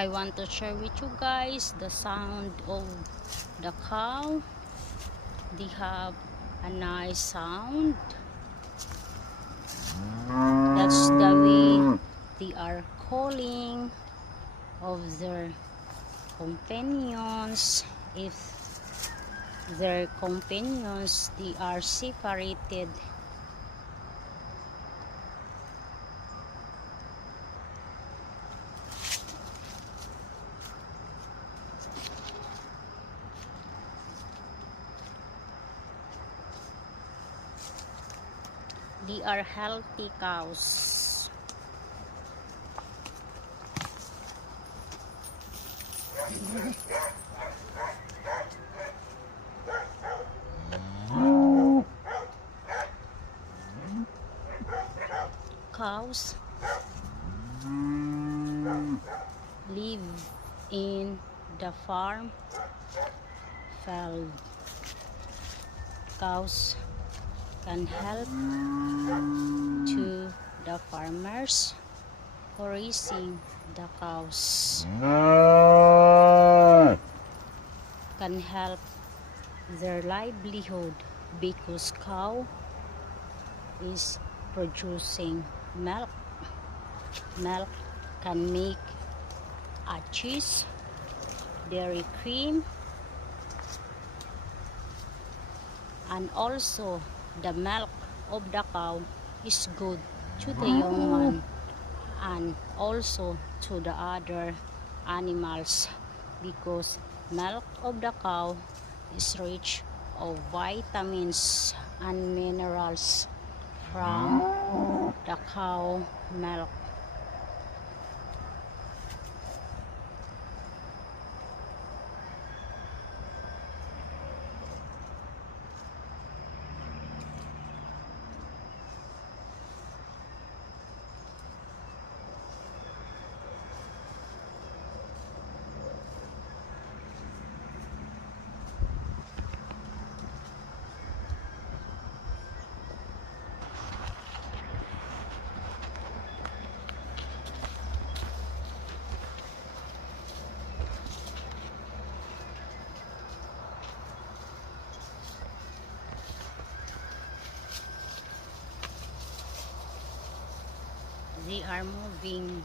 I want to share with you guys the sound of the cow. They have a nice sound. That's the way they are calling of their companions. If their companions, they are separated, they are healthy cows. Cows live in the farm field. Cows can help to the farmers raising the cows, can help their livelihood because cow is producing milk. Milk can make a cheese, dairy cream, and also the milk of the cow is good to the young one and also to the other animals because milk of the cow is rich of vitamins and minerals from the cow milk. They are moving